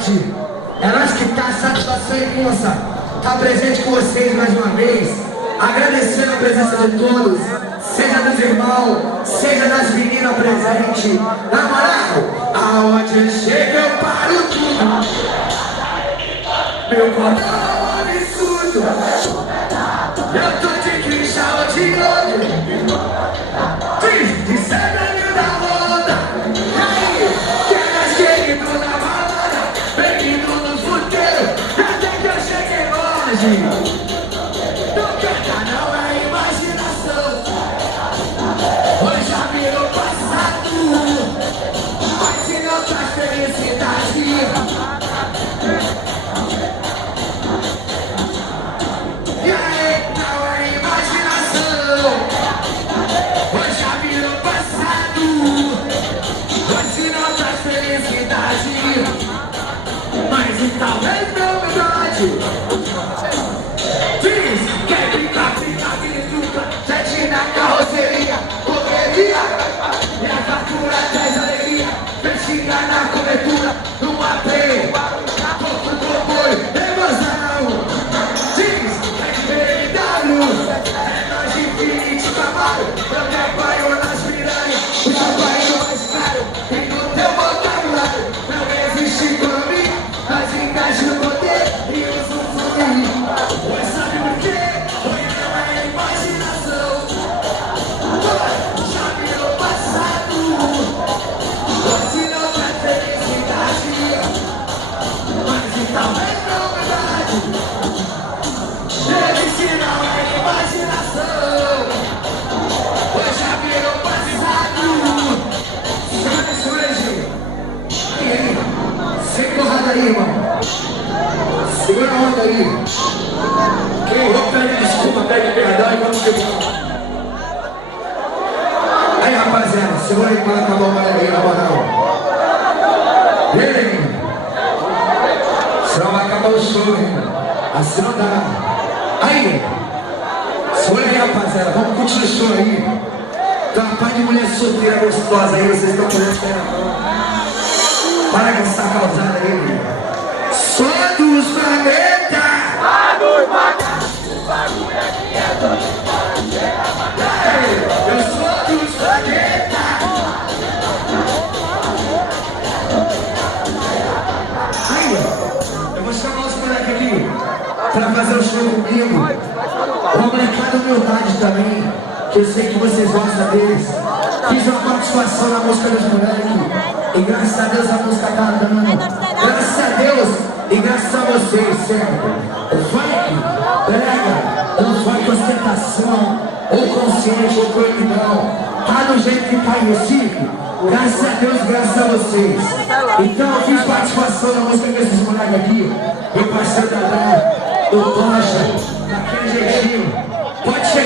noite. É nós que tá, satisfação imensa tá presente com vocês mais uma vez, agradecendo a presença de todos, seja dos irmãos, seja das meninas presentes. Na moral, aonde eu chego eu paro tudo. Meu corpo é um absurdo. Eu tô de cristal de ouro. De sangue da roda. E aí, quem chegue tô na balada, bem-vindo no futeiro, até que eu cheguei longe. Não canta não é imaginação, hoje já virou passado, mas se não traz felicidade. E aí, não é imaginação, hoje já virou passado, mas se não traz felicidade. Mas e talvez não verdade. Diz, quer brincar, me truca, sete na carroceria, correria, e a fatura traz alegria, fechina na cobertura, no AP, pouco comboio, emoção. Diz, quer de BMW, é nós de Infinity Camaro, eu me apanho nas piranhas, o champanhe mais caro, e no teu vocabulário, não existe economia, nós encaixa no poder e usa o fluir. Pois sabe por quê? Pois não é imaginação, já virou passado, hoje não é felicidade, mas e talvez não verdade. Ele se não é imaginação, hoje já virou passado. Segura isso hoje. E aí? Sem porrada aí, irmão. Segura a onda aí. Quem errou pede desculpa, pede perdão e vamos que vamos. Aí, rapaziada, segura aí para acabar o baile aí, na moral. E aí, menino? Senão vai acabar o show, hein? Assim não dá. Aí, segura aí, rapaziada, vamos curtir o show aí. Tem uma par de mulher solteira gostosa aí, vocês estão podendo ter na mão. Para com essa causada aí, menino. Só dos planetas! Bagulho bacana, o bagulho aqui é doido para chegar. Eu sou dos planetas! Aí, eu vou chamar os moleques aqui pra fazer o show comigo. Uma molecada humildade também, que eu sei que vocês gostam deles. Fiz uma participação na música dos moleques e graças a Deus a música tá andando. Graças a Deus e graças a vocês, sempre. O funk, brega, o funk ostentação, ou consciente, ou proibidão, tá do jeito que tá em Recife. Graças a Deus, graças a vocês. Então eu fiz participação na música com esses moleques aqui. Meu parceiro Dadão, do Tocha, daquele jeitinho. Pode chegar.